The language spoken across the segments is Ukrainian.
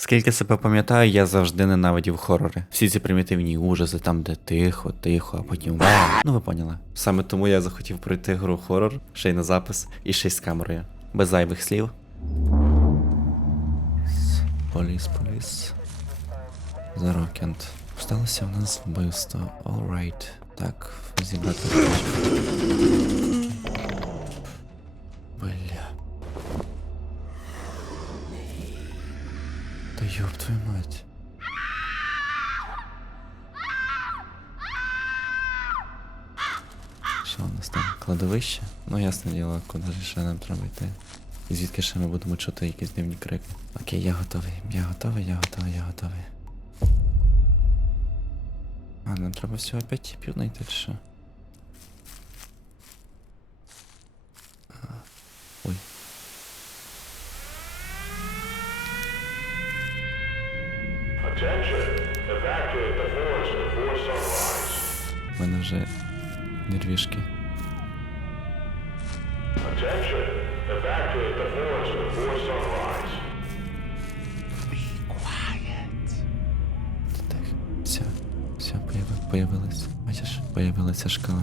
Скільки себе пам'ятаю, я завжди ненавидів хорори. Всі ці примітивні ужаси, там де тихо, тихо, а потім вау. Ну ви поняли. Саме тому я захотів пройти гру хорор, ще й на запис, і ще й з камерою. Без зайвих слів. Поліс, поліс. The Rockend. Сталося в нас вбивство. Alright. Так, зібрати ёб твою мать. Що у нас там? Кладовище? Ну ясне діло, куди ще нам треба йти. І звідки ще ми будемо чути якісь дивні крики. Окей, я готовий. Я готовий, я готовий, я готовий. А, нам треба всього 5 типів знайти чи що? Так, все, все, появилось. Бачиш, появилася шкала.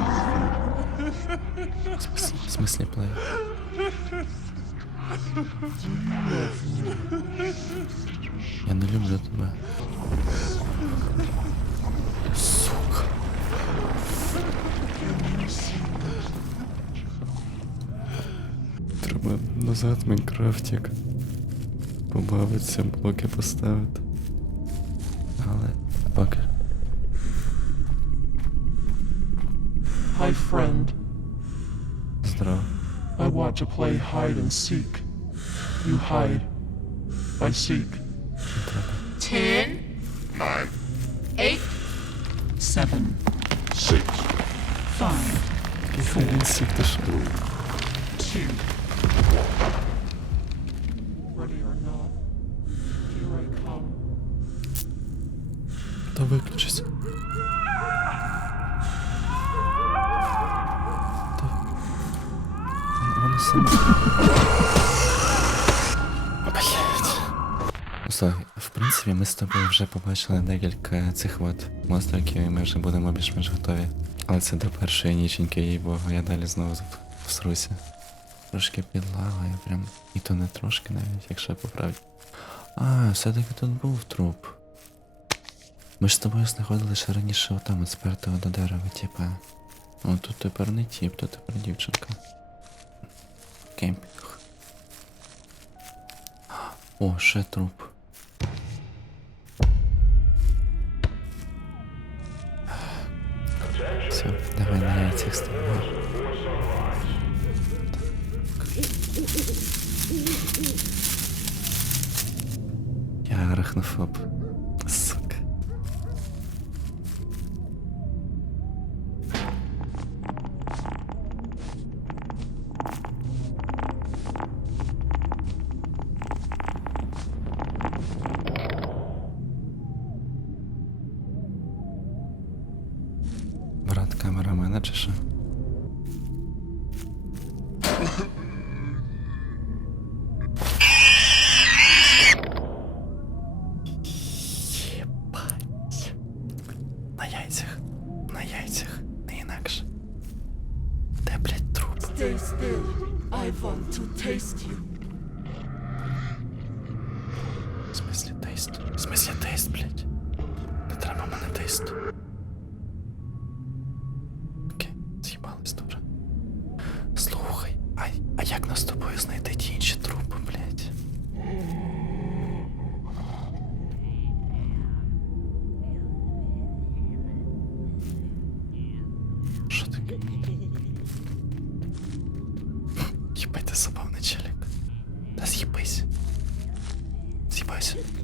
В смислі, в плей? Я не люблю тебе. Сука. Треба назад Майнкрафтик. Побавитися, блоки поставити. Але поки. Hi, friend. want to play hide and seek. You hide. I seek. Ten. Nine. Eight. Seven. Six. Five. Four. seek the. Two. Слухай, в принципі, ми з тобою вже побачили декілька цих от монстриків, і ми вже будемо більш-менш готові. Але це до першої ніченьки, їй богу, я далі знову всруся. Трошки підлагаю, прям. І то не трошки навіть, якщо по правді. А, все-таки тут був труп. Ми ж з тобою знаходили ще раніше отам от спертого до дерева, типа. О, тут тепер не тіп, тут тепер дівчинка. Кемпінг. О, ще труп. Все, давай на яйцях тобою. Я арахнофоб. Want to taste you. В смысле тест? В смысле тест, блядь? Не треба мене тест. guys.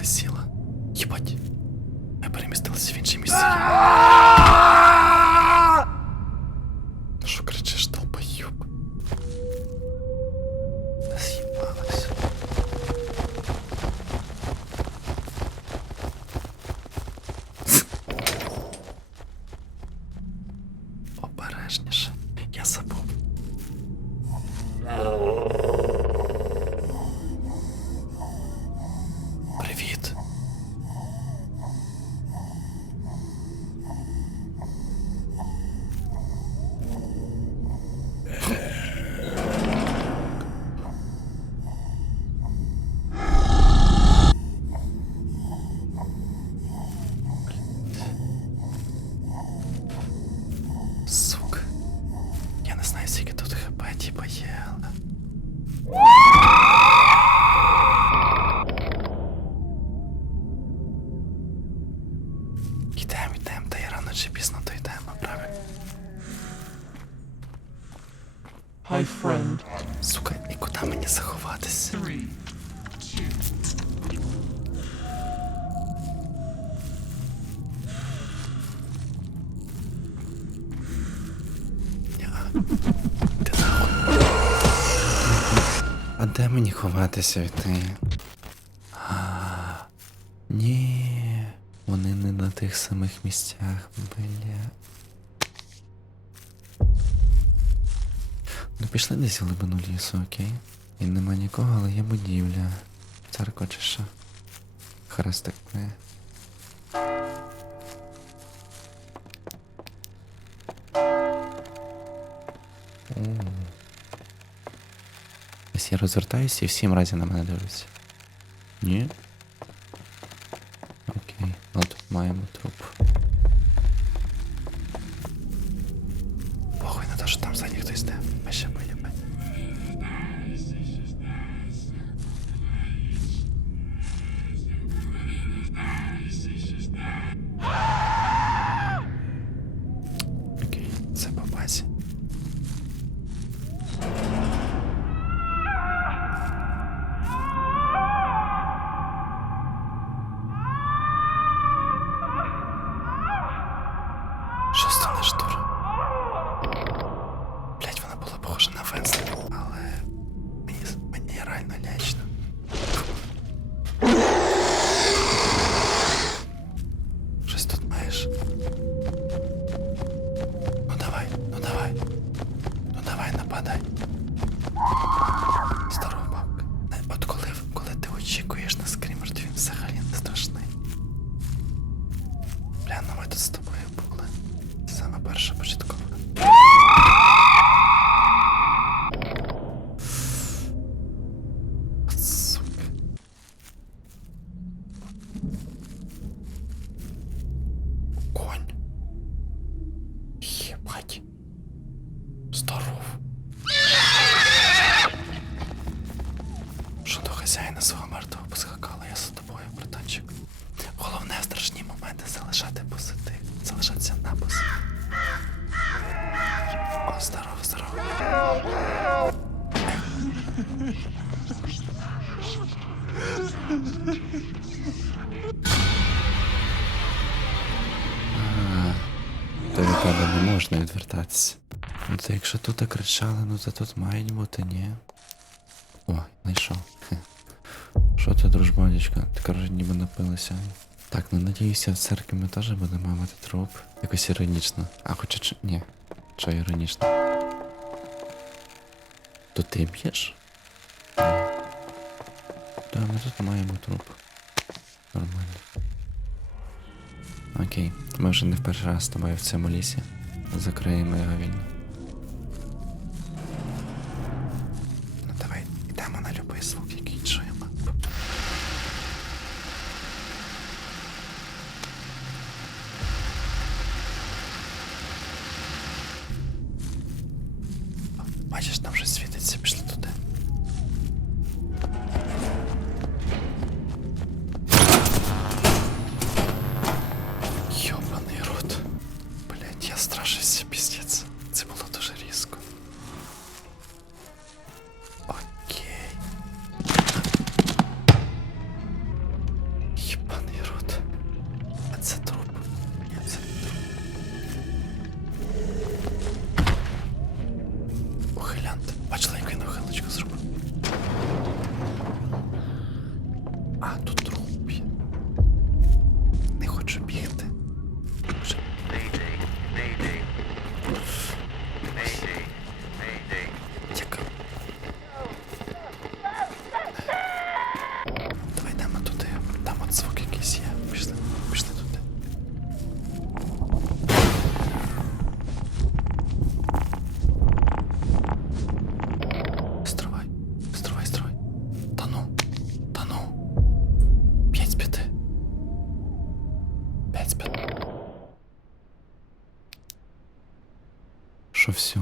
Область сіла. Єбать. Ми перемістилися в інше місце. Ну що кричиш, долбоюб? Та з'їбалась. Обережніше. Я забув. Типа є, де мені ховатися від неї? А, ні, вони не на тих самих місцях, бля. Ну пішли десь в глибину лісу, окей? І нема нікого, але є будівля. Церква чи що? Хрестик не. Розвертаюся і всім разі на мене дивляться. Ні? Окей, от маємо труп. Давай, нападай. Бабка. От коли, коли ти очікуєш на скрімер, то він взагалі не страшний. Бля, ну ми тут з тобою були. Це саме перша початкова. Конь. Можна відвертатися. Ну то якщо тут кричали, ну то тут мають бути, ні. О, знайшов. Що ти, дружбанечка? Ти коротше ніби напилася. Так, ну надіюся, в церкві ми теж будемо мати труп. Якось іронічно. А хоча чи. Ні. Що іронічно? То ти б'єш? Так, ми тут маємо труп. Нормально. Окей, ми вже не в перший раз з тобою в цьому лісі. Закриємо його вільно. Ну давай, йдемо на любий звук, який чуємо. Бачиш, там Що все?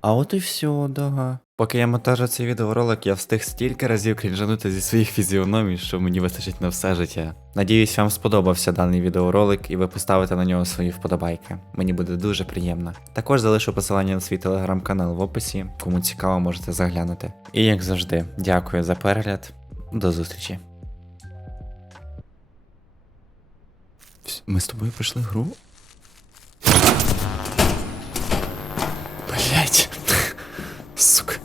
А от і все, да. Поки я монтажу цей відеоролик, я встиг стільки разів крінжанути зі своїх фізіономій, що мені вистачить на все життя. Надіюсь, вам сподобався даний відеоролик і ви поставите на нього свої вподобайки. Мені буде дуже приємно. Також залишу посилання на свій телеграм-канал в описі, кому цікаво, можете заглянути. І як завжди, дякую за перегляд. До зустрічі. Ми з тобою пройшли гру? 早速